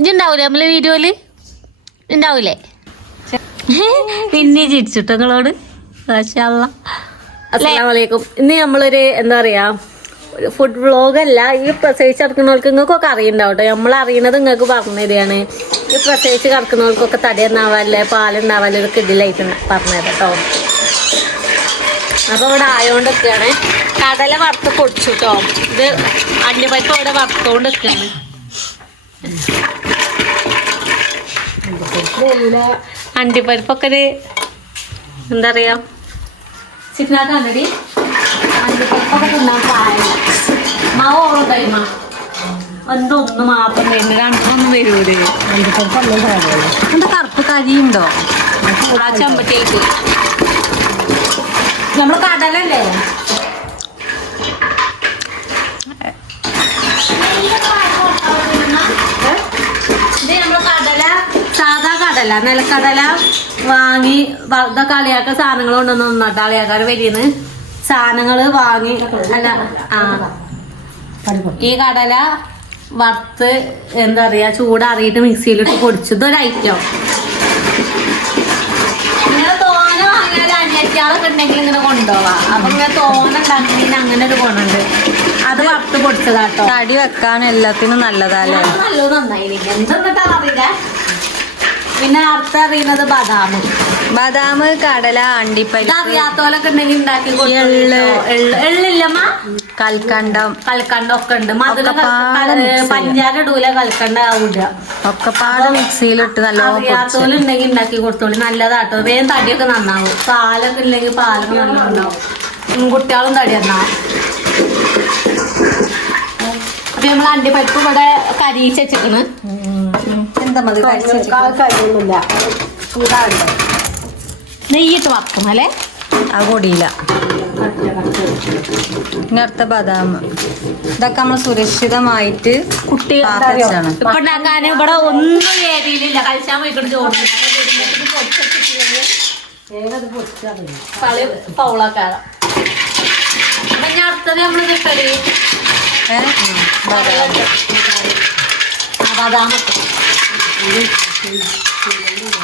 ഇജുണ്ടാവൂലേ നമ്മളെ വീഡിയോയില് ഉണ്ടാവൂലേ? പിന്നെ ചിരിച്ചിട്ടോ നിങ്ങളോട്. അസ്സലാമലൈക്കും. ഇന്ന് നമ്മളൊരു എന്താ പറയാ ഫുഡ് വ്ളോഗല്ല. ഈ പ്രസവിച്ച് കിടക്കുന്നവർക്ക് നിങ്ങൾക്കൊക്കെ അറിയുന്നുണ്ടാവട്ടെ. നമ്മൾ അറിയണത് നിങ്ങൾക്ക് പറഞ്ഞു തരികയാണ്. ഈ പ്രസവിച്ച് കിടക്കുന്നവർക്കൊക്കെ തടിയുണ്ടാവാല്ലേ പാലുണ്ടാവാല്ലേ ഇതൊക്കെ ഇതിലായിട്ട് പറഞ്ഞത് കേട്ടോ. അപ്പൊ ഇവിടെ ആയോണ്ടൊക്കെയാണ് കടല വറുത്ത് പൊടിച്ചു കേട്ടോ. ഇത് അണ്ടിപ്പരിപ്പ് ഇവിടെ വറുത്തോണ്ട് നിൽക്കുകയാണ്. അണ്ടിപ്പരിപ്പൊക്കെ ഒരു എന്താ പറയാ ചിക്കനാക്കാണ്ടി അണ്ടിപ്പരിപ്പൊക്കെ തിന്നാൻ പ്രായമില്ല. മാവ് ഓളുണ്ടായി മാ എന്തൊന്ന് മാത്രം വരുന്നു, രണ്ടൊന്നും വരൂര്. എന്താ കറുപ്പ് കരിയുണ്ടോ ആ ചമ്പട്ടിയേക്ക്? നമ്മള് കടലല്ലേ ഇത് നമ്മള് കടല, സാധാ കടല നിലക്കടല വാങ്ങി കളിയാക്ക സാധനങ്ങൾ കൊണ്ടുവന്ന് ഒന്നാട്ടോ കളിയാക്കാർ വരിയെന്ന് സാധനങ്ങള് വാങ്ങി. അല്ല ഈ കടല വറുത്ത് എന്താ പറയാ ചൂടാറിയിട്ട് മിക്സിയിലിട്ട് പൊടിച്ചത് ഒരു ഐറ്റം. ഇങ്ങനെ തോന വാങ്ങിയാൽ അനിയത്തിയാളൊക്കെ ഉണ്ടെങ്കിൽ ഇങ്ങനെ കൊണ്ടുപോവാം. അപ്പൊ ഇങ്ങനെ തോന ഉണ്ടാക്കുന്നതിന് അങ്ങനെ ഒരു ഗുണമുണ്ട്. അത് വറുത്ത് പൊടിച്ചതാട്ടോ. തടി വെക്കാൻ എല്ലാത്തിനും നല്ലതല്ലേ? നല്ലത് നന്നായിരിക്കും. എന്തെന്നിട്ടാ അറിയില്ല. പിന്നെ അടുത്ത അറിയുന്നത് ബദാം, കടല, അണ്ടിപ്പരിപ്പ് അറിയാത്തോലൊക്കെ ഉണ്ടെങ്കിൽ ഉണ്ടാക്കി എള്ളില്ലമ്മ കൽക്കണ്ടം ഒക്കെ ഉണ്ട്. പഞ്ചാര ഇടൂല, കൽക്കണ്ട ആവൂല. ഒക്കെ പാടെ മിക്സിയിലിട്ട് നല്ല അറിയാത്തോലുണ്ടെങ്കിൽ ഉണ്ടാക്കി കൊടുത്തോളി. നല്ലതാട്ടോ. വേഗം തടിയൊക്കെ നന്നാവും. പാലൊക്കെ ഇല്ലെങ്കിൽ പാലൊക്കെ നല്ല ഉണ്ടാവും. കുട്ടികളും തടി നന്നാവും. അപ്പൊ നമ്മൾ അണ്ടിപ്പരിപ്പ് ഇവിടെ കരിയിച്ച് വെച്ചിരിക്കണ്. എന്താ മതി കരിയൊന്നുമില്ല, ചൂടാണ്ട് നെയ്യിട്ട് വറക്കും അല്ലേ? അത് പൊടിയില്ല. ഇനി അടുത്ത ബദാം. ഇതൊക്കെ നമ്മൾ സുരക്ഷിതമായിട്ട് കുട്ടികളാണ് ഇപ്പൊ ഉണ്ടാക്കാൻ. ഇവിടെ ഒന്നും ഏരിയയിലില്ല. കഴിച്ചാൻ പോയിക്കൊണ്ട് ചോറ് കളി പൗളക്കാരം. അപ്പൊ ഞാൻ അടുത്തത് നമ്മള് കിട്ടല് ബദാം.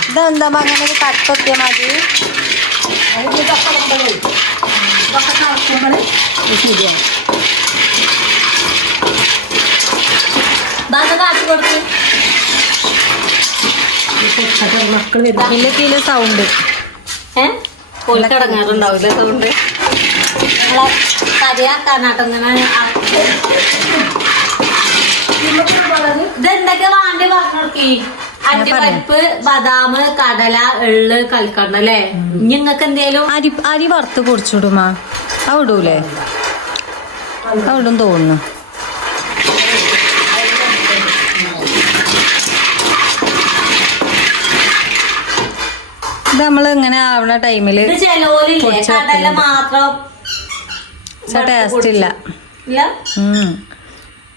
ഇതെന്താ അങ്ങനെ ഒരു കട്ടൊക്കെ മതി. മക്കള് സൗണ്ട് കൊല്ലടങ്ങാറുണ്ടാവില്ല സൗണ്ട്. നമ്മളെ കറിയാക്കാനാട്ടോ ഇങ്ങനെ. ഇതെന്തൊക്കെ വാണ്ടി പറഞ്ഞു കൊടുക്കി? അണ്ടിപ്പരിപ്പ്, ബദാം, കടല, എള്ള്, കൽക്കണ്ട അല്ലേ? ഇനി നിങ്ങക്ക് എന്തേലും അരി വറുത്ത് പൊടിച്ചിടുമാ? അവിടൂലേ? അവിടും തോന്നുന്നു. ഇത് നമ്മള് ഇങ്ങനെ ആവണ ടൈമില് കടല മാത്രം ടേസ്റ്റ് ഇല്ല.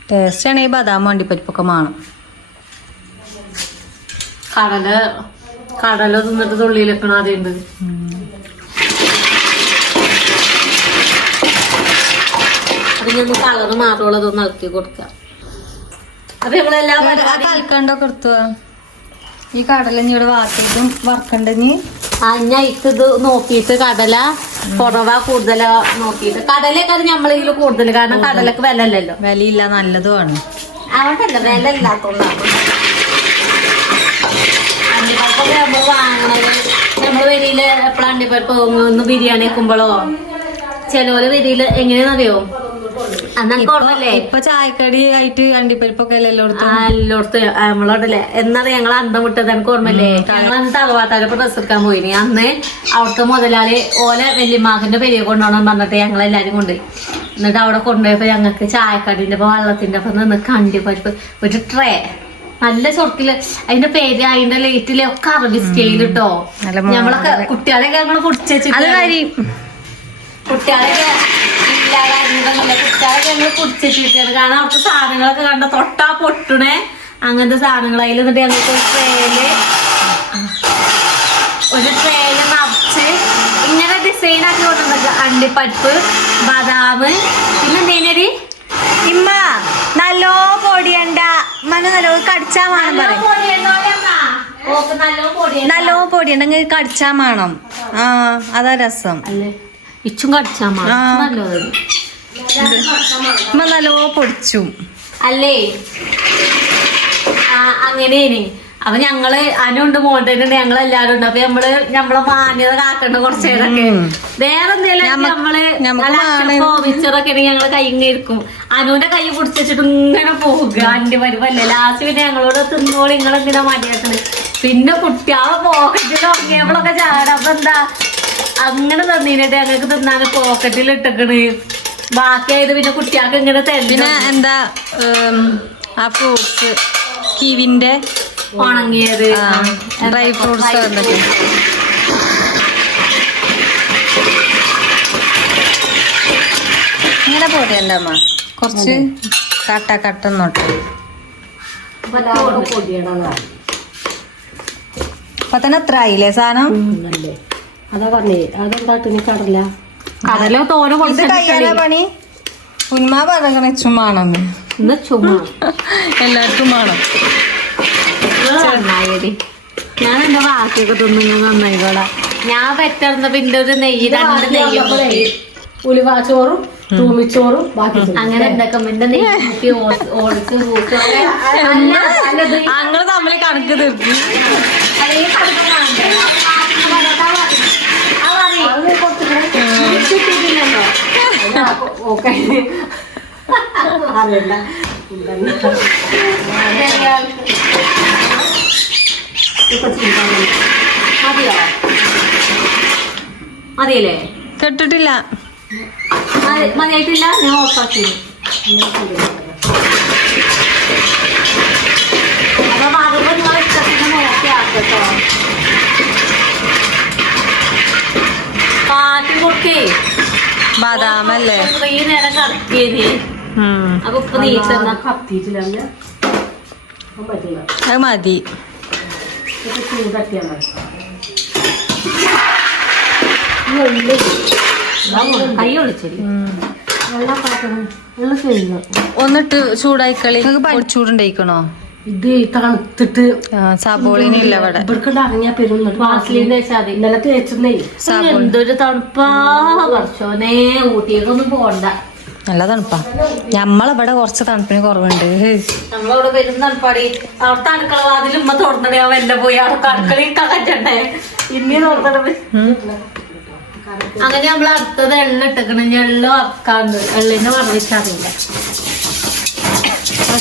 ടേസ്റ്റ് ആണെങ്കിൽ ബദാം അണ്ടിപ്പരിപ്പൊക്കെ വേണം. കടല തിന്നിട്ട് തുള്ളിയിലെക്കണ അതുണ്ട്. അതിന് കളറ് മാത്രമുള്ളതൊന്ന് ഇളക്കി കൊടുക്കാം. അപ്പൊ നമ്മളെല്ലാം കൽക്കണ്ടൊക്കെ എടുത്തു. ഈ കടല ഇനി ഇവിടെ വാട്ടിയിട്ടും വറക്കണ്ടെങ്കിൽ ഇത് നോക്കിയിട്ട് കടല കുറവാ കൂടുതലാ നോക്കിയിട്ട്. കടലൊക്കെ അത് നമ്മളിതിൽ കൂടുതൽ, കാരണം കടലക്ക് വില അല്ലല്ലോ. വിലയില്ല, നല്ലതുമാണ്. അതുകൊണ്ടല്ല വില ഇല്ലാത്തോണ്ടാണ്. അണ്ടിപ്പരിപ്പൊക്കെ നമ്മൾ വാങ്ങണത് നമ്മൾ വരിയില് എപ്പോഴും അണ്ടിപ്പരിപ്പ് ഒന്ന് ബിരിയാണി വെക്കുമ്പോഴോ ചിലവര് വരിയില് എങ്ങനെയാണെന്നറിയോ? അന്നല്ലേ ഇപ്പൊ ചായക്കടി ആയിട്ട് അണ്ടിപ്പരിപ്പൊക്കെ എല്ലായിടത്തും നമ്മളോടല്ലേ എന്നാണ് ഞങ്ങൾ അന്തം വിട്ടത്. എനിക്ക് ഓർമ്മല്ലേ? ഞങ്ങൾ അന്ന് തറവാട്ടാരപ്പോ ഡ്രസ് എടുക്കാൻ പോയിനി. അന്ന് അവിടുത്തെ മുതലാളി ഓല വല്യമാകന്റെ പെരിയ കൊണ്ടുപോകണം പറഞ്ഞിട്ട് ഞങ്ങളെല്ലാരും കൊണ്ട് എന്നിട്ട് അവിടെ കൊണ്ടുപോയപ്പോ ഞങ്ങൾക്ക് ചായക്കടിന്റെ ഒപ്പം വെള്ളത്തിന്റെ ഒപ്പം നിന്ന് അണ്ടിപ്പരിപ്പ് ഒരു ട്രേ നല്ല ചൊറക്കില്. അതിന്റെ പേര് അതിന്റെ ലേറ്റിലെ ഒക്കെ അറബി സ്റ്റൈൽ കിട്ടോ. നമ്മളൊക്കെ കുട്ടികളെയൊക്കെ ഞങ്ങള് പൊടിച്ചു കുട്ടികളെയൊക്കെ കുട്ടികളൊക്കെ ഞങ്ങൾ പൊടിച്ചിട്ടാണ്. കാരണം അവിടുത്തെ സാധനങ്ങളൊക്കെ കണ്ട തൊട്ടാ പൊട്ടണേ അങ്ങനത്തെ സാധനങ്ങൾ. അതിൽ എന്നിട്ട് ഞങ്ങൾക്ക് ഒരു ട്രേയില് നിറച്ച് ഇങ്ങനെ ഡിസൈൻ ആക്കി കൊണ്ടുവന്നത് അണ്ടിപ്പരിപ്പ്, ബദാം, പിന്നെ എന്തേനൊരു ഇമ്മ നല്ലോ പൊടിയണ്ട മനു നല്ലോ കടിച്ചാ വേണം പറയും നല്ലോ പൊടിയുണ്ടെങ്കിൽ കടിച്ചാ വേണം. ആ അതാ രസം. ഇച്ചും കടിച്ചാ നല്ലത്. നല്ലോ പൊടിച്ചു അല്ലേ അങ്ങനെയാണ്. അപ്പൊ ഞങ്ങള് അനുണ്ട് മോണ്ടേനുണ്ട്, ഞങ്ങളെല്ലാരും ഉണ്ട്. അപ്പൊ നമ്മളെ മാന്യത കാക്കണ്ട കുറച്ച് നേരമൊക്കെ. വേറെ എന്തെങ്കിലും മിച്ചറൊക്കെ ആണെങ്കിൽ ഞങ്ങള് കൈ ഇരിക്കും. അനുവിന്റെ കൈ പിടിച്ചിട്ട് ഇങ്ങനെ പോകുക. അന്റെ വരുവല്ലേ ലാസ്റ്റ് പിന്നെ ഞങ്ങളോട് തിന്നോളി നിങ്ങളെന്തിനാ മടിയാക്കണത്. പിന്നെ കുട്ടിയാളെ പോക്കറ്റിൽ ഉറങ്ങിയപ്പോഴൊക്കെ ചാടാ. അപ്പൊ എന്താ അങ്ങനെ തന്നീനിട്ട് ഞങ്ങൾക്ക് തിന്നാൻ പോക്കറ്റിൽ ഇട്ടക്കണ്. ബാക്കിയായത് പിന്നെ കുട്ടിയാൾക്ക് ഇങ്ങനെ പിന്നെ എന്താ ആ ഫ്രൂട്ട്സ് കിവിന്റെ ഉണങ്ങിയത് ഡ്രൈ ഫ്രൂട്ട്സ് എന്തൊക്കെ ഇങ്ങനെ പോരണ്ട അമ്മ കുറച്ച് കട്ടന്നോട്ടെ. അപ്പൊ തന്നെ എത്ര ആയില്ലേ സാധനം? അതാ പറഞ്ഞേ അതെന്താ കടല കടല തോന കയ്യാനാ പണി. ഉന്മാ പറയണ ചുമ്മാണെന്ന് ചുമ്മാ എല്ലാവർക്കും വേണം. ഞാൻ എന്റെ ബാക്കിയൊക്കെ തിന്നു നന്നായിക്കോളാ. ഞാൻ പറ്റുന്ന പിന്നെ ഒരു നെയ്യ് 2 നെയ്യ് ഉലുവാച്ചോറും തൂമിച്ചോറും അങ്ങനെ എന്തൊക്കെ പിന്നെ നെയ്യ് ഓടിച്ച് ഞങ്ങള് തമ്മിൽ കണക്ക് തീർക്കും. ഓക്കെ അറിയണ്ട മതിയല്ലേ? കെട്ടിട്ടില്ല, മതിയായിട്ടില്ല. ഞാൻ ഓഫാക്കി. അപ്പൊ മറുപടി നിങ്ങൾ ഇഷ്ടത്തിന് നോക്കി ആക്കട്ടോ. കാറ്റ് കൊടുക്കേ ബദാമല്ലേ ഈ നേരം കറക്കിയത്. അപ്പൊ ഇപ്പൊ നീച്ചെന്നാ കത്തിയിട്ടില്ല. അത് മതി. കൈ ഒളിച്ചരി ഒന്നിട്ട് ചൂടായിക്കളി. നിങ്ങൾക്ക് ചൂടുണ്ടായിക്കണോ? ഇത് തണുത്തിട്ട് സബോളിനില്ല ഇവിടെ. ഇറങ്ങിയാ ഇന്നലെ തേച്ചേ എന്തൊരു തണുപ്പാ. വർഷോനെ ഊട്ടിയൊന്നും പോണ്ട. നല്ല തണുപ്പാ. ഞമ്മളിവിടെ കുറച്ച് തണുപ്പിന് കുറവുണ്ട്. നമ്മളവിടെ വരുന്ന തണുപ്പാടി. അവിടുത്തെ അടുക്കള അതിൽ ഉമ്മ തുറന്നിട വല്ല പോയി അവിടെ അടുക്കളയിൽ കറ്റണ്ടേ ഇനി തുറന്നിട. അങ്ങനെ നമ്മൾ അടുത്തത് എണ്ണ ഇട്ടക്കണം. എള്ളും അക്കാണ്ട് എള്ളിനെ വർദ്ധിച്ചറിയില്ല.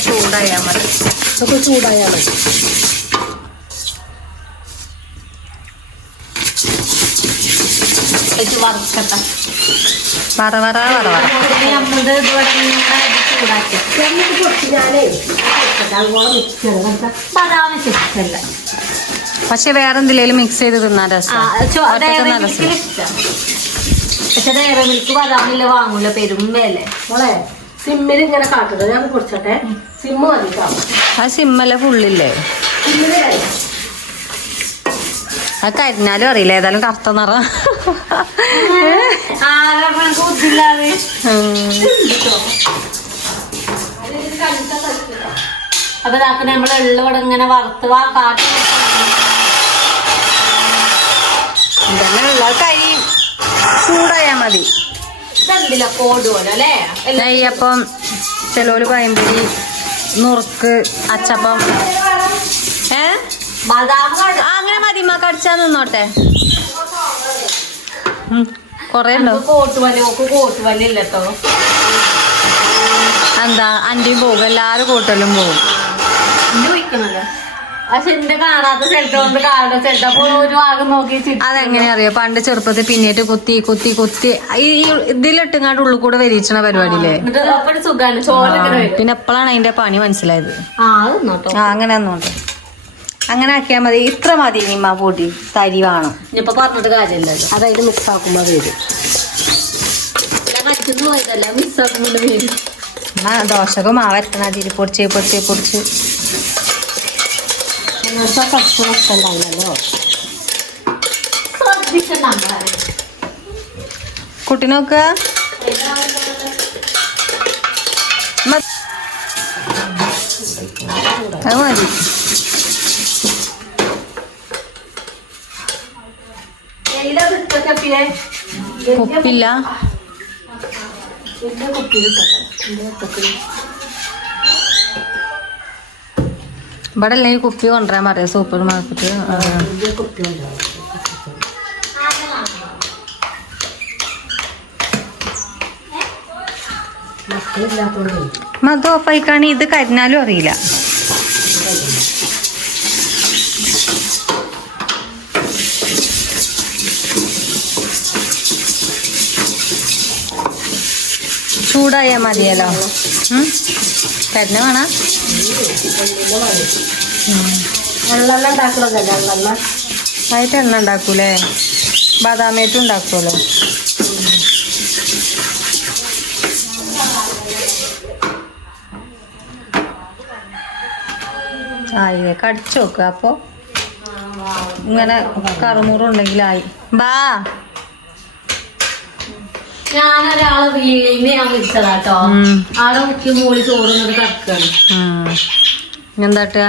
ചൂടായാ മതി. ഇതൊക്കെ ചൂടായാ മതി. വറുക്കട്ടെ. പക്ഷെ വേറെ എന്തിലേലും മിക്സ് ചെയ്ത് തിന്നാൻ രസം. പക്ഷെ ഡയറി മിൽക്ക് ബദാമില്ല വാങ്ങൂല. പെരും വില മോളെ. സിമ്മിൽ ഇങ്ങനെ കാട്ടുന്നത് ഞാൻ കുടിച്ചോട്ടെ. സിമ്മ് മതി. ആ സിമ്മല്ല ഫുള്ളില്ലേ? അത് കരിഞ്ഞാലും അറിയില്ല. ഏതായാലും കറുത്ത നിറ. അപ്പൊ നമ്മൾ എള്ളു ഇവിടെ ഇങ്ങനെ വറുത്ത് കാട്ടി കൈ ചൂടായാ മതി. ഇതെന്തില്ല കോടുപോലെ അല്ലേ? നെയ്യപ്പം, ചെലോല് പയമ്പരി, നുറുക്ക്, അച്ചപ്പം. അങ്ങനെ മതി. കടിച്ചാ നിന്നോട്ടെ. കൊറേ ഉണ്ടോ? കോട്ടുവല്ലില്ലട്ടോ. എന്താ അന്റെയും പോകും, എല്ലാരും കൂട്ടലും പോകും. പക്ഷെ എന്റെ കാണാത്ത സ്ഥലത്ത് കൊണ്ട് കാണുന്ന സ്ഥലത്ത് അപ്പൊ ഒരു ഭാഗം നോക്കി. അതെങ്ങനെ അറിയോ? പണ്ട് ചെറുപ്പത്തിൽ പിന്നീട്ട് കുത്തി കുത്തി കുത്തി ഈ ഇതിലിട്ടുങ്ങാണ്ട് ഉള്ളിൽ കൂടെ വരിച്ചണ പരിപാടിയില്ലേ? സുഖാണ്. ചോറൊക്കെ പിന്നെ എപ്പോഴാണ് അതിന്റെ പണി മനസ്സിലായത്. അങ്ങനെ ഒന്നുണ്ട്. അങ്ങനെ ആക്കിയാൽ മതി. ഇത്ര മതി. നിമ്മ പൊടി തരി വേണം. ഇപ്പൊ പറഞ്ഞിട്ട് കാര്യമില്ല. അതായത് മിക്സ് ആക്കുമ്പോ വരും. മിസ്സാക്കുമ്പോൾ വരും. ആ ദോശക്ക് മാവ് എത്തണ അതിൽ പൊടിച്ച് പൊടിച്ച് പൊടിച്ച് കഷ്ടമുണ്ടല്ലോ. കുട്ടി നോക്കുക. അത് മതി. ഉപ്പില്ല ഇവിടെ അല്ലെങ്കിൽ കുപ്പി കൊണ്ടുവരാൻ പറയാം സൂപ്പർ മാർക്കറ്റ്. മത് ഓഫായിക്കാണ് ഇത് കരിഞ്ഞാലും അറിയില്ല. ചൂടായാൽ മതിയല്ലോ. കരിഞ്ഞ വേണം. ആയിട്ട് എണ്ണ ഉണ്ടാക്കൂലേ? ബദാമേറ്റും ഉണ്ടാക്കുമല്ലോ. ആയില്ലേ കടിച്ചു നോക്കുക. അപ്പോൾ ഇങ്ങനെ കറുമുറുണ്ടെങ്കിലായി. ബാ ഞാനൊരാള് വീടിന് ഞാൻ വിളിച്ചതാട്ടോ. ആടെ മുക്കി മൂളി ചോറുന്നത് കിടക്കാണ്. എന്താട്ടുക?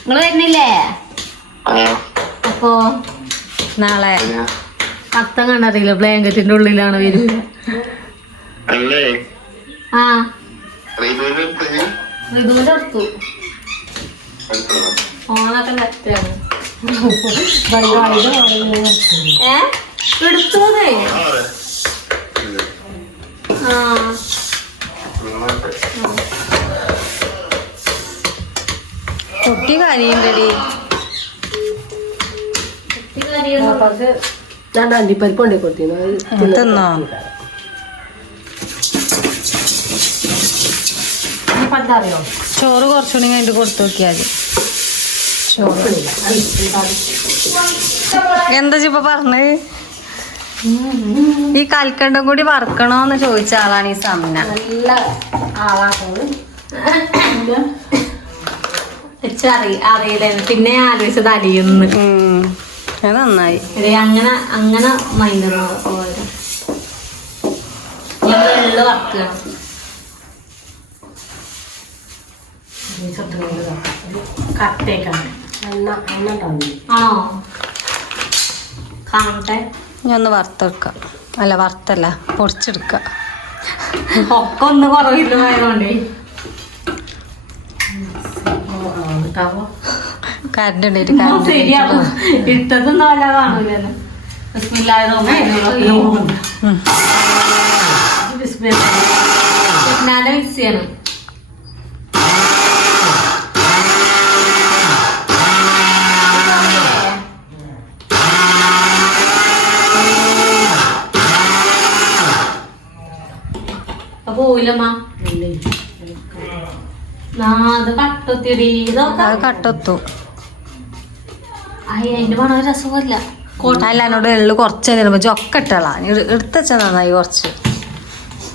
നിങ്ങള് വരുന്നില്ലേ? അപ്പോ നാളെ അർത്ഥം കണ്ടറിയില്ല. ബ്ലാങ്കറ്റിന്റെ ഉള്ളിലാണ് വരുന്നത്. ആ ഋതുവിന്റെ അടുത്തു ഓണൊക്കെ നെറ്റാണ്. എടുത്തോന്നേ. ആ കുട്ടി കരിയുണ്ടടി. അണ്ടിപ്പരിപ്പ് കൊണ്ടേ കൊടുത്തിരുന്നു. തിന്നോ? പണ്ടറിയോ? ചോറ് കുറച്ചുകൂടി കഴിഞ്ഞിട്ട് കൊടുത്തു നോക്കിയാൽ ചോറ്. എന്താ ഇപ്പൊ പറഞ്ഞത്? ഈ കൽക്കണ്ടം കൂടി വറക്കണോന്ന് ചോദിച്ച ആളാണ് ഈ സമന. നല്ല ആളാണ്. അറിയില്ല. പിന്നെ ആലോചിച്ചത് അലിയുന്നു. അത് നന്നായി. അങ്ങനെ അങ്ങനെ മൈനറോ വെള്ള വറക്കണം. കട്ടേക്കാണ്. ആണോ? കാണട്ടെ. ഞാൻ ഒന്ന് വറുത്തെടുക്കാം. അല്ല വറുത്തല്ല, പൊടിച്ചെടുക്കാം. ഒക്കെ ഒന്ന് കുറവില്ലതായതുകൊണ്ടേ കറണ്ട് ഉണ്ടായിട്ട് ശരിയാവും. ഇട്ടതൊന്നും വല്ല കാണൂലല്ലോ. നല്ല മിക്സിയാണ്. പോയില്ലമ്മ. അത് കട്ടൊത്തിയടി. അത് കട്ടൊത്തു. അതിന്റെ മണം രസമില്ല. അല്ല എന്നോട് എള്ളു കുറച്ച് തരുമ്പോ ചൊക്ക ഇട്ടളാ എടുത്തച്ച നന്നായി. കുറച്ച്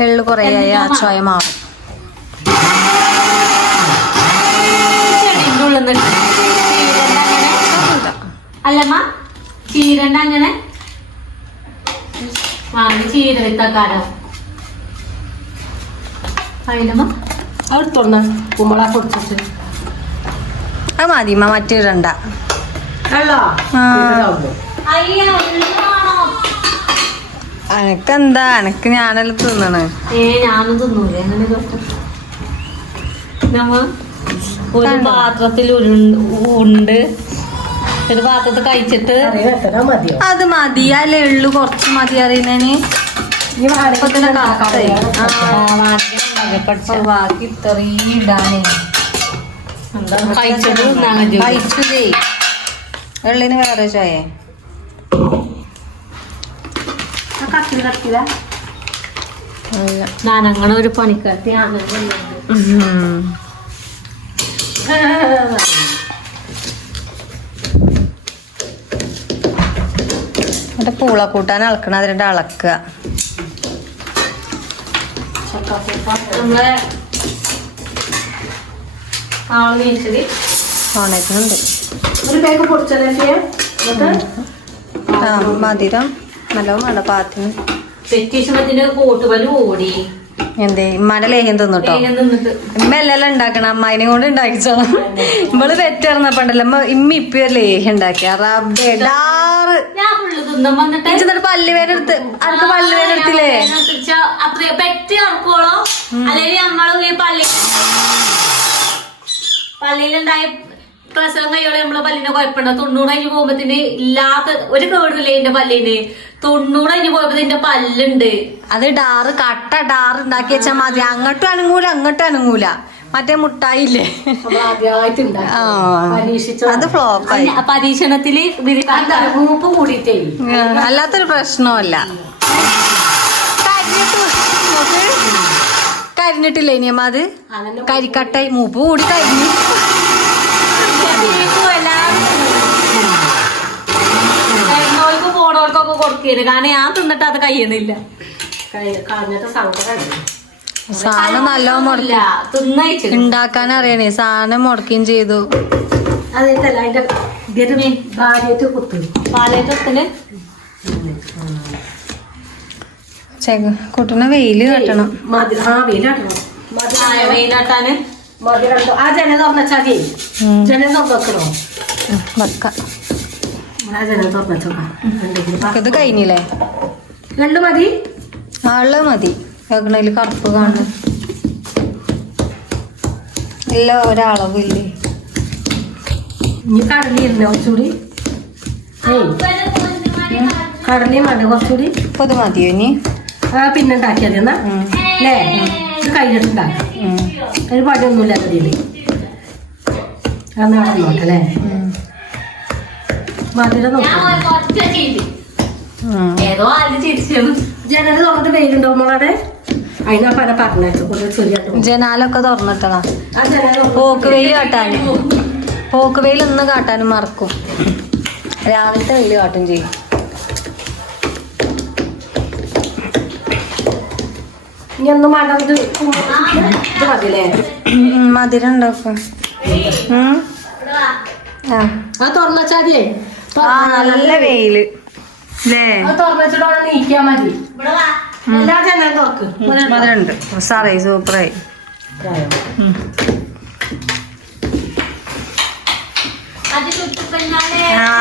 എള്ളു കുറേ ആയി ആ ചോയ മാറും. അല്ലമ്മ ചീരണ്ട അങ്ങനെ വാങ്ങി ചീര വിത്തക്കാലോ. അതിലമ്മ അവിടെ തുറന്ന കുമ്പള പൊടിച്ചിട്ട് അത് മതി മറ്റിടണ്ട. അനക്കെന്താ? അനക്ക് ഞാനെല്ലാം തിന്നണ്. ഞാനും തിന്നൂലേ. നമ്മ ഒരു പാത്രത്തിൽ ഉണ്ട്. ഒരു പാത്രത്തിൽ കഴിച്ചിട്ട് അത് മതി. അല്ല എള്ളു കുറച്ച് മതി അറിയുന്നതിന്. ബാക്കി ഇത്രയും ഇടാനേ കഴിച്ചതേ. എള്ളിന് വേറെ ചോയ. ഞാനങ്ങനെ ഒരു പണിക്കാട്ടി. എന്നിട്ട് പൂള കൂട്ടാൻ അളക്കണം. അതിന്റെ അളക്കുക. നമ്മളെ ഓണേറ്റുന്നുണ്ട്. ഒരു പേക്ക് പൊടിച്ചല്ലേ? മധുരം നല്ലോണം വേണ്ട പാത്തിന്. പെറ്റീഷണത്തിന്റെ കോട്ടുപല് ഓടി എന്തേ ഉമ്മാന്റെ ലേഹ്യം തിന്നിട്ടോ? ഇമ്മ എല്ലാം ഉണ്ടാക്കണം, അമ്മായിനെ കൊണ്ട് ഉണ്ടാക്കിച്ചോളാം. ഇവള് പെറ്റിറന്നപ്പോണ്ടല്ലോ ഇമ്മ ഇപ്പൊ ഒരു ലേഹ്യം ഉണ്ടാക്കിയ എന്നിട്ട് പല്ലുവേനെടുത്ത് അനക്ക് പല്ലുവേനെടുത്തില്ലേ? അത്ര പെറ്റ് ഇറക്കോളോ അല്ലെങ്കിൽ നമ്മള് ഈ പള്ളിയിലുണ്ടായ പ്രസവം കഴിയോളം നമ്മളെ പല്ലിന് കുഴപ്പമുണ്ടോ? 90 കഴിഞ്ഞ് പോകുമ്പത്തിന് ഇല്ലാത്ത ഒരു കേടില്ലേ എന്റെ പല്ലിന്. 90 കഴിഞ്ഞ് പോയപ്പോ എന്റെ പല്ലുണ്ട്. അത് കട്ട ഡാറ് ഉണ്ടാക്കി വെച്ചാൽ മതി. അങ്ങോട്ടും അനങ്ങൂല അങ്ങോട്ടും അനങ്ങൂല. മറ്റേ മുട്ടായില്ലേ, അത് ഫ്ലോപ്പായി. പരീക്ഷണത്തില് മൂപ്പ് കൂടിയിട്ടേ അല്ലാത്തൊരു പ്രശ്നമല്ല. കരിഞ്ഞിട്ടില്ലേ ഇനിയമ്മ? അത് കരിക്കട്ടായി മൂപ്പ് കൂടി കരിഞ്ഞു. പോണവർക്കൊക്കെ കൊടുക്കരുത്, കാരണം ഞാൻ തിന്നിട്ട് അത് കഴിയണില്ല. സാധനം നല്ലോണം ഉണ്ടാക്കാൻ അറിയണേ. സാധനം മുടക്കുകയും ചെയ്തു. കുട്ടനെ വെയില് കെട്ടണം. വെയിലാട്ടാന് ആ ജന തുറന്നേ ജന തുറന്നോ വെക്കാം. ജന തുറന്നോ ഇത് കഴിഞ്ഞില്ലേ? 2 മതി. ആള് മതി. വെക്കണേല് കറുപ്പ് കാണും. ഇല്ല ഒരളവില്ലേ. ഇനി കടലിരുന്നോ കുറച്ചുകൂടി? കടലയും വേണ്ട കുറച്ചുകൂടി? ഇപ്പൊ ഇത് മതിയോ ഇനി? പിന്നെ ഉണ്ടാക്കിയാൽ എന്നാ അല്ലേ? ഇത് കഴിഞ്ഞിട്ടുണ്ടാക്കാം. ഒരു പണിയൊന്നുമില്ല അതില്. നോക്കല്ലേ മധുരം ഏതോ ആദ്യം ചിരിച്ചു. ജനല് തുറന്നിട്ട് വെയിലുണ്ടോ മോളെ? അതിനാ പല പറഞ്ഞു ചെറിയ ജനാലൊക്കെ തുറന്നിട്ടതാ. ആ ജനല് പോക്ക് വെയിൽ കാട്ടാനും പോക്ക് വെയിൽ ഒന്ന് കാട്ടാനും മറക്കും. രാവിലത്തെ വെയിൽ കാട്ടും ചെയ്യും. ഇനിയൊന്നും വേണ്ടത് ഇത് മതില്ലേ? മധുരം ഉണ്ടാക്കും. അത് തുറന്നുവച്ചാതിയേ. നല്ല വെയില് അത് തുറന്നുവച്ചിട്ട് നീക്കിയാ മതി. എല്ലാ ജനലും തുറക്ക്. മധുരണ്ട്. സാറേ സൂപ്പറായി.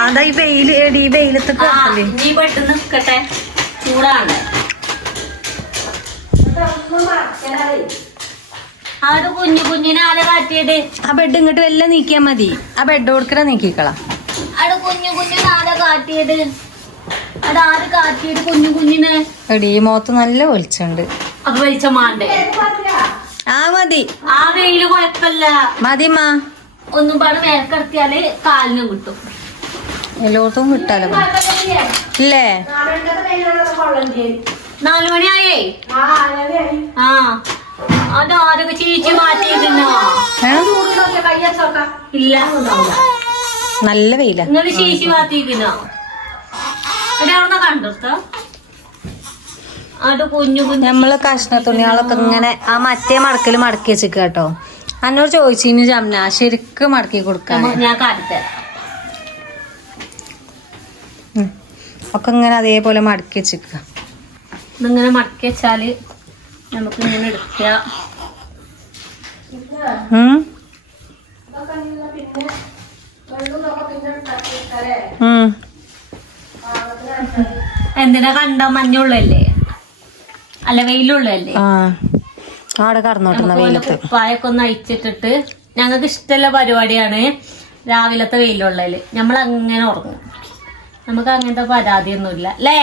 അതാ ഈ വെയില് ഈ വെയിലത്തൊക്കെ നീ പെട്ടെന്ന് നിക്കട്ടെ, ചൂടാണ്. അത് കുഞ്ഞിനെ ആരെ കാറ്റിയത്? ആ ബെഡ് ഇങ്ങോട്ട് വല്ല നീക്കിയാ മതി. ആ ബെഡ് കൊടുക്കണ നീക്കിക്കളാം. അവിടെ കുഞ്ഞിനെ ആരെ കാറ്റിയത്? അവിടെ ആര് കാറ്റിയത് കുഞ്ഞിനെ? എടീ മുഖത്ത് നല്ല വെളിച്ചുണ്ട്. അത് വെളിച്ചം വേണ്ടേ? ആ മതി. ആ വെയില് കുഴപ്പമില്ല. മതിമാ. ഒന്നും പാടെ വേർക്കിടത്തിയാല് കാലിനും കിട്ടും. എല്ലായിടത്തും കിട്ടാലോ ഇല്ലേ? 4 മണിയായേ. ആ അതാരൊക്കെ ചീച്ചു മാറ്റിയിരുന്നോ? ഇല്ല, നല്ല വെയില. ഇങ്ങനെ ചീച്ചു മാറ്റിയിരുന്നോ? എവിടെ കണ്ടെടുത്തോ? അത് കുഞ്ഞു നമ്മള് കഷ്ണ തുണികളൊക്കെ ഇങ്ങനെ ആ മറ്റേ മടക്കല് മടക്കി വെച്ചിട്ട് കേട്ടോ. എന്നോട് ചോദിച്ചിന് ജംന ശരിക്കും മടക്കി കൊടുക്കാൻ. ഞാൻ കാട്ടിത്തരാം. ഒക്കെ ഇങ്ങനെ അതേപോലെ മടക്കി വെച്ചിക്ക. ഇതിങ്ങനെ മടക്കി വെച്ചാല് നമുക്ക് ഇങ്ങനെ എടുക്ക. എന്തിനാ കണ്ട മഞ്ഞുള്ളല്ലേ? അല്ല വെയിലുള്ളല്ലേ? അവിടെ കടന്നോട്ടുന്ന വെയിലത്ത് കുപ്പായൊക്കെ ഒന്ന് അയച്ചിട്ടിട്ട് ഞങ്ങൾക്ക് ഇഷ്ടമുള്ള പരിപാടിയാണ് രാവിലത്തെ വെയിലുള്ളതില്. നമ്മൾ അങ്ങനെ ഉറങ്ങും. നമുക്ക് അങ്ങനത്തെ പരാതിയൊന്നുമില്ല അല്ലേ?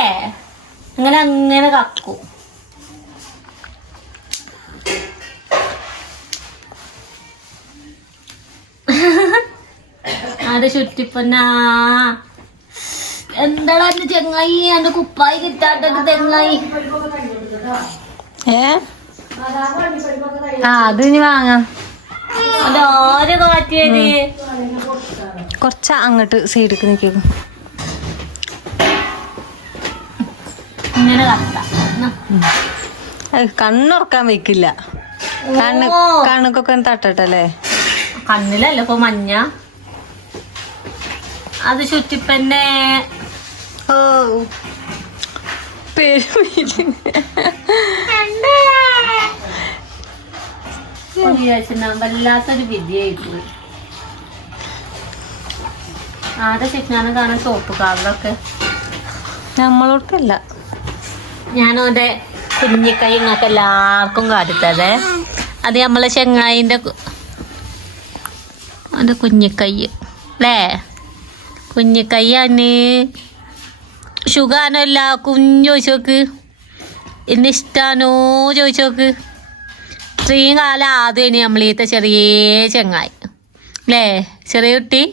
അങ്ങനെ കക്കും. അത് ചുറ്റിപ്പന്നാ എന്താടാ എന്റെ ചെങ്ങായി, എന്റെ കുപ്പായി കിട്ടാട്ടത് തെങ്ങായി. അത് ഇനി വാങ്ങാം. അതാര് കാറ്റിയത്? കൊറച്ച അങ്ങോട്ട് സൈഡിക്ക് നിൽക്കും. ഇങ്ങനെ കത്ത കണ്ണുറക്കാൻ വെക്കില്ല. കണ്ണുക്കൊക്കെ തട്ടട്ടല്ലേ? കണ്ണിലല്ല ഇപ്പൊ മഞ്ഞ. അത് ചുറ്റിപ്പന്നെ. ഓ വിചാരിച്ചിട്ടുണ്ടാകും വല്ലാത്തൊരു വിധിയായിപ്പോയി. ആടെ ചിക്കനാണ് കാണാൻ ചോപ്പ് കളറൊക്കെ. നമ്മളോടക്കല്ല. ഞാനോന്റെ കുഞ്ഞിക്കൈ ഇങ്ങക്ക് എല്ലാവർക്കും കാട്ടിത്തതേ. അത് നമ്മളെ ചെങ്ങായിന്റെ അവൻ്റെ കുഞ്ഞിക്കൈ അല്ലേ? കുഞ്ഞിക്കൈയാണ്. സുഖാനോ എല്ലാവർക്കും ചോദിച്ചു നോക്ക്. എന്നെ ഇഷ്ടാനോ ചോദിച്ചു നോക്ക്. ഇത്രയും കാലം ആദ്യം നമ്മളീത്തെ ചെറിയ ചെങ്ങായി അല്ലേ? ചെറിയ കുട്ടി.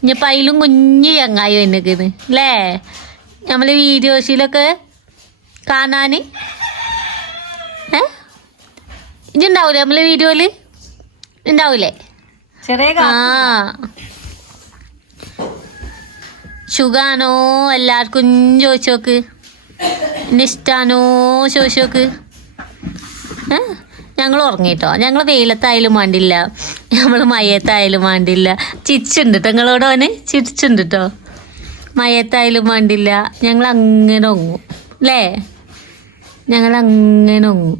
ഇനിയിപ്പോൾ അതിലും കുഞ്ഞു ചെങ്ങായി വന്നിരിക്കുന്നു അല്ലേ? നമ്മൾ വീഡിയോസിലൊക്കെ കാണാൻ ഇനി ഉണ്ടാവൂലേ? നമ്മള് വീഡിയോയില് ഉണ്ടാവൂലേ? ചെറിയ ആ സുഖാനോ എല്ലാവർക്കും ചോദിച്ചു നോക്ക്. എന്നെ ഇഷ്ടാനോ ചോദിച്ചു നോക്ക്. ഞങ്ങൾ ഉറങ്ങിട്ടോ. ഞങ്ങൾ വെയിലത്തായാലും വേണ്ടില്ല, നമ്മൾ മയത്തായാലും വേണ്ടില്ല. ചിരിച്ചുണ്ട് കേട്ടോ നിങ്ങളോട്. അവന് ചിരിച്ചുണ്ട് കേട്ടോ. മയത്തായാലും വേണ്ടില്ല, ഞങ്ങൾ അങ്ങനെ ഒങ്ങും അല്ലേ? ഞങ്ങൾ അങ്ങനെ ഒങ്ങും.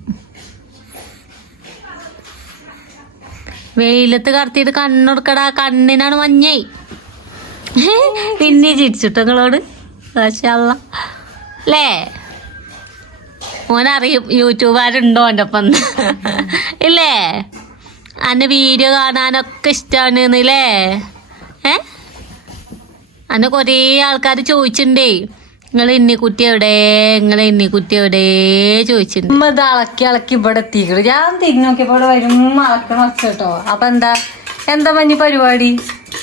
വെയിലത്ത് കടത്തിയിട്ട് കണ്ണുടുക്കടാ, കണ്ണിനാണ് മഞ്ഞേ. പിന്നെ ചിരിച്ചിട്ടോ നിങ്ങളോട്. മാഷാ അല്ലാ അല്ലേ? ഓനറിയും യൂട്യൂബുകാരുണ്ടോ എൻ്റെ ഒപ്പം ഇല്ലേ? അന്നെ വീഡിയോ കാണാനൊക്കെ ഇഷ്ടമാണ് എന്നല്ലേ? അന്നെ കുറേ ആൾക്കാർ ചോദിച്ചിട്ടുണ്ടേ, നിങ്ങൾ ഇന്നിക്കുട്ടി എവിടെ, നിങ്ങൾ ഇന്നിക്കുട്ടി എവിടെ ചോദിച്ചിട്ടുണ്ട്. ഇത് ഇളക്കി ഇളക്കി ഇവിടെ എത്തിക്കണം. ഞാൻ തിരിഞ്ഞു നോക്കിയപ്പോ ഇവിടെ വരും ഇളക്കണം വെച്ചോ. അപ്പൊ എന്താ മഞ്ഞ പരിപാടി?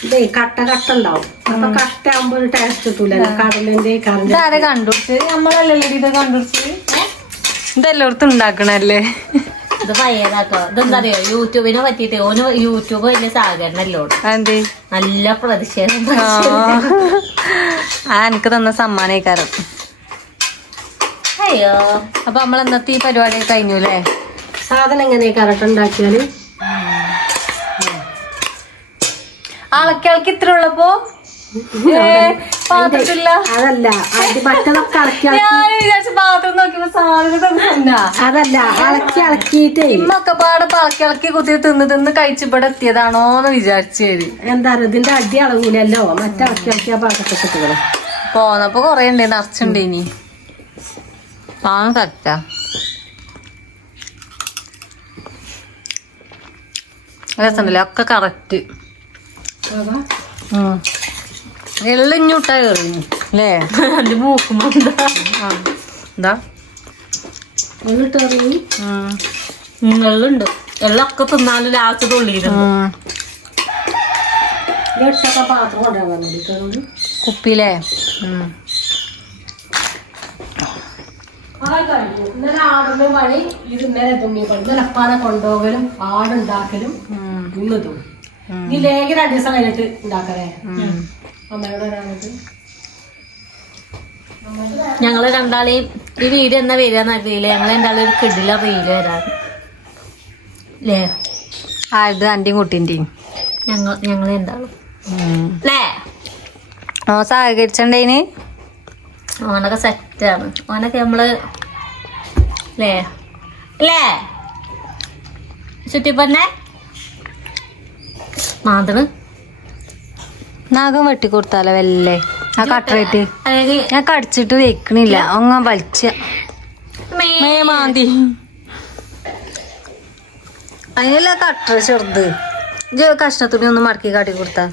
ഇതേ കട്ട ഉണ്ടാവും. അപ്പൊ കട്ട ആകുമ്പോ ഒരു ടേസ്റ്റ് കിട്ടൂല. കടലിന്റെ ഇതാരെ കണ്ടുപിടിച്ച്? നമ്മളല്ലല്ലോ ഇത് കണ്ടുപിടിച്ച്. ഇതെല്ലായിടത്തും ഉണ്ടാക്കണല്ലേ? ഇത് പയ്യനാട്ടോ. ഇതെന്താ അറിയോ, യൂട്യൂബിനെ പറ്റിയിട്ട് ഓന് യൂട്യൂബ് വലിയ സഹകരണല്ലോ. അതെ, നല്ല പ്രതിഷേധം. എനിക്ക് തന്ന സമ്മാനേക്കാരം. അയ്യോ, അപ്പൊ നമ്മൾ ഇന്നത്തെ ഈ പരിപാടി കഴിഞ്ഞു അല്ലേ? സാധനം എങ്ങനെയാ കറക്റ്റ് ഉണ്ടാക്കിയാല് ഇളക്കി ഇത്ര ഉള്ളപ്പോ പാത്രത്തില്ല. അതല്ല, മറ്റതൊക്കെ ഞാൻ വിചാരിച്ച പാത്രം നോക്കിയപ്പോ സാധനം അതല്ല, ഇളക്കിയിട്ട് ഇമ്മൊക്കെ പാടെ ഇളക്കി കുത്തി തിന്ന് കഴിച്ച് ഇവിടെ എത്തിയതാണോന്ന് വിചാരിച്ചു. എന്താ ഇതിന്റെ അടി അളകൂലല്ലോ. മറ്റിളക്കിയ പാത്രത്തിൽ പോന്നപ്പോ കൊറേ ഉണ്ട്, നിറച്ചുണ്ട്. ഇനി പാങ്ങ കറക്റ്റാ. രസമുണ്ടല്ലേ? ഒക്കെ കറക്റ്റ്. എള്ളിഞ്ഞൂട്ടാ കയറിഞ്ഞു അല്ലേ? എന്റെ മൂക്കുമ്പോ എന്താ എള്ളുണ്ട്. എള്ളൊക്കെ തിന്നാലും ലാസ്റ്റ് തുള്ളിയിരുന്നു. പാത്രം കൊണ്ടുപോകാൻ കുപ്പിയിലേ? ഇന്നലെ ആടുന്ന പണി ഇത് ഇന്നലെ തുമ്മി പണി. ഇന്നലെ അപ്പാനെ കൊണ്ടുപോകലും ആടുണ്ടാക്കലും ഇന്നതും. ഇനി ലേഖന 2 ദിവസം കഴിഞ്ഞിട്ട് ഉണ്ടാക്കലേ? അമ്മയോട് വരാനായിട്ട് ഞങ്ങള് രണ്ടാളെയും ഈ വീഡിയോ എന്നാ വരികയെന്ന് അറിയില്ല. ഞങ്ങൾ രണ്ടാളും ഒരു കിടില റീല് വരാറ് അല്ലേ? ഇത് അന്റെയും കുട്ടീൻ്റെയും ഞങ്ങൾ രണ്ടാളും അല്ലേ? സഹകരിച്ചണ്ടേന്. ഓനൊക്കെ സെറ്റാണ്. ഓനൊക്കെ നമ്മള് അല്ലേ അല്ലേ? ചുറ്റിപ്പന്നെ മാതണ് നഖം വെട്ടിക്കൊടുത്താലോ വല്ലേ? ആ കട്ടറേറ്റ് ഞാൻ കടിച്ചിട്ട് വെക്കണില്ല. അങ്ങ വലിച്ച മാന്തി. അതിനല്ല കട്ടറ ചെറുത്. കഷ്ണത്തുണി ഒന്ന് മടക്കി കാട്ടി കൊടുത്താ.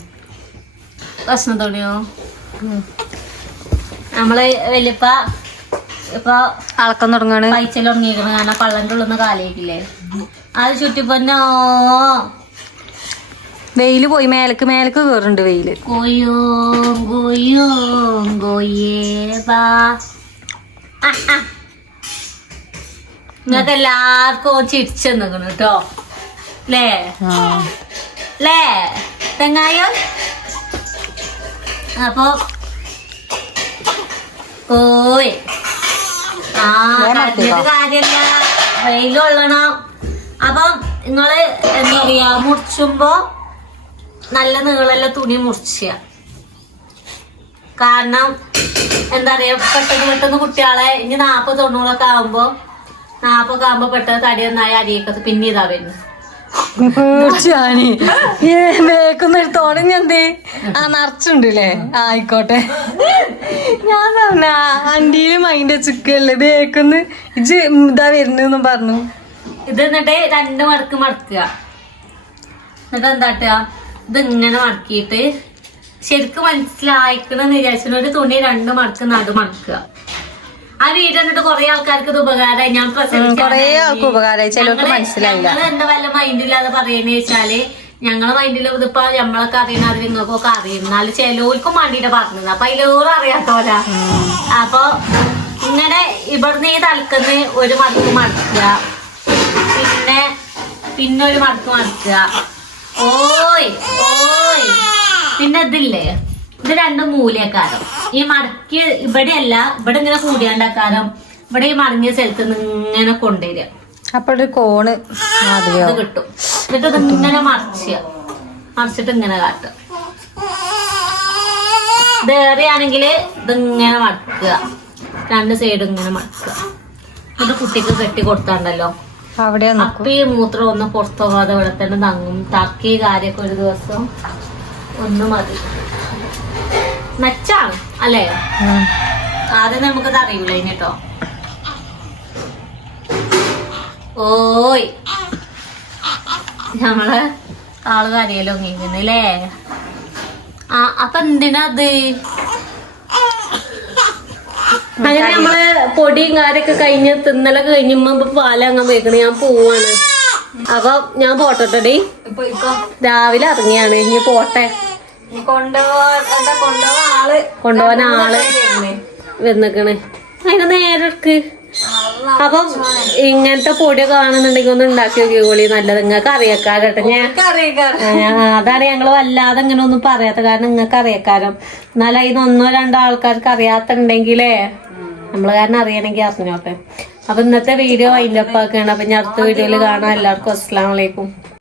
കഷ്ണത്തുണിയോ? നമ്മള് വല്യപ്പ ഇപ്പൊ അളക്കം തുടങ്ങാണ്. പൈച്ചൽ തുടങ്ങിയിരിക്കണ കാരണം പള്ളന്റെ ഉള്ളിൽ നിന്ന് കാലേക്കില്ലേ? അത് ചുറ്റിപ്പന്നോ വെയില് പോയി. മേലക്ക് കേറുണ്ട് വെയില്. കോയോ കോയോ കോയേ ബാ. നിങ്ങൾക്ക് എല്ലാവർക്കും ചിരിച്ചു നിൽക്കണം കേട്ടോ അല്ലേ? അല്ലേ തെങ്ങായോ? അപ്പൊ ഓയ് കണ്ടിട്ട് കാര്യല്ല, വെയിൽ കൊള്ളണം. അപ്പം നിങ്ങള് എന്താ പറയാ, മുറിച്ചുമ്പോ നല്ല നീളല്ല തുണി മുറിച്ച. കാരണം എന്താ പറയാ, പെട്ടെന്ന് കുട്ടികളെ ഇനി 40-90 ആകുമ്പോ പെട്ടെന്ന് തടി നന്നായി അരിയൊക്കെ പിന്നെ ഇതാ വരുന്നു. പേടിച്ചാനി ബേക്കുന്ന തോടഞ്ഞെന്തേ നിറച്ചുണ്ടല്ലേ ആയിക്കോട്ടെ. ഞാൻ പറഞ്ഞ അണ്ടിയിലും അതിന്റെ ചുക്കല്ലേ ബേക്കുന്ന് ഇജ് ഇതാ വരുന്നെന്നും പറഞ്ഞു. ഇത് എന്നിട്ട് 2 മടക്ക് മടക്കുക. എന്നിട്ട് എന്താട്ടുക, ഇതിങ്ങനെ മടക്കിയിട്ട് ശരിക്കും മനസ്സിലായിക്കണെന്ന് വിചാരിച്ചു ഒരു തുണി 2 മടക്ക് നടു മടക്കുക. ആ വീഡിയോ എന്നിട്ട് കുറെ ആൾക്കാർക്ക് ഇത് ഉപകാരമായി. ഞാൻ ഞങ്ങൾ എന്താ വല്ല മൈൻഡില്ലാതെ പറയുന്ന വെച്ചാല് ഞങ്ങളെ മൈൻഡിൽ ഇതിപ്പോ നമ്മളൊക്കെ അറിയണ അത് നിങ്ങൾക്കൊക്കെ അറിയും. എന്നാലും ചിലവർക്കും വേണ്ടിട്ട് പറഞ്ഞത്. അപ്പൊ അതിലോറും അറിയാത്തോല. അപ്പൊ ഇങ്ങനെ ഇവിടുന്ന് ഈ തലക്കുന്ന് ഒരു മടക്ക് മടക്കുക, പിന്നെ ഒരു മടക്ക് മടക്കുക. ഓയ് ഓയ് പിന്നെ ഇതില്ലേ, ഇത് 2 മൂലക്കാരം. ഈ മടക്കി ഇവിടെയല്ല, ഇവിടെ ഇങ്ങനെ കൂടിയാണ്ടാക്കാരം. ഇവിടെ ഈ മടങ്ങിയ സ്ഥലത്ത് ഇങ്ങനെ കൊണ്ടുവരിക. അപ്പൊ ഒരു കോണ് ഇത് കിട്ടും. എന്നിട്ട് ഇത് ഇങ്ങനെ മറിച്ചിട്ട് ഇങ്ങനെ കാട്ടുക. ഇതേറിയാണെങ്കില് ഇതിങ്ങനെ മടക്കുക, 2 സൈഡും ഇങ്ങനെ മടക്കുക. ഇത് കുട്ടിക്ക് കെട്ടി കൊടുത്താണ്ടല്ലോ, അവിടെ അപ്പി മൂത്രം ഒന്ന് പുറത്തു പോകാതെ ഇവിടെ തന്നെ തങ്ങും. തക്കി കാര്യൊക്കെ ഒരു ദിവസം ഒന്ന് മതി. മെച്ചാണ് അല്ലേ? ആദ്യം നമുക്കത് അറിയൂല കേട്ടോ. ഓയ് നമ്മളെ ആള് കാര്യല്ലോ ഇങ്ങനല്ലേ. അപ്പൊ എന്തിനാ അത്? അങ്ങനെ നമ്മള് പൊടിയും കാര്യൊക്കെ കഴിഞ്ഞ് തിന്നലൊക്കെ കഴിഞ്ഞുമ്പോ പാലങ്ങ പോയിക്കണേ. ഞാൻ പോവാണ്. അപ്പൊ ഞാൻ പോട്ടെടി, രാവിലെ ഇറങ്ങിയാണ്. ഇനി പോട്ടെ. കൊണ്ടുപോവാൻ ആള് വന്നിക്കണ്. അതിന് നേരെടുക്ക്. അപ്പം ഇങ്ങനത്തെ പൊടിയൊക്കെ കാണുന്നുണ്ടെങ്കിൽ ഒന്ന് ഉണ്ടാക്കി നോക്കിക്കോളി. നല്ലത്. നിങ്ങൾക്ക് അറിയക്കാരട്ടെ. അതാണ് ഞങ്ങള് വല്ലാതെ ഇങ്ങനെ ഒന്നും പറയാത്ത. കാരണം നിങ്ങൾക്ക് അറിയക്കാരം. എന്നാലും അതിന് 1-2 ആൾക്കാർക്ക് അറിയാത്തുണ്ടെങ്കിലേ നമ്മള് കാരണം അറിയണമെങ്കിൽ അറിഞ്ഞോട്ടെ. അപ്പൊ ഇന്നത്തെ വീഡിയോ വൈൻഡപ്പ് ആക്കുകയാണ്. അപ്പൊ ഞാൻ അടുത്ത വീഡിയോയിൽ കാണാം. എല്ലാവർക്കും അസ്സലാമു അലൈക്കും.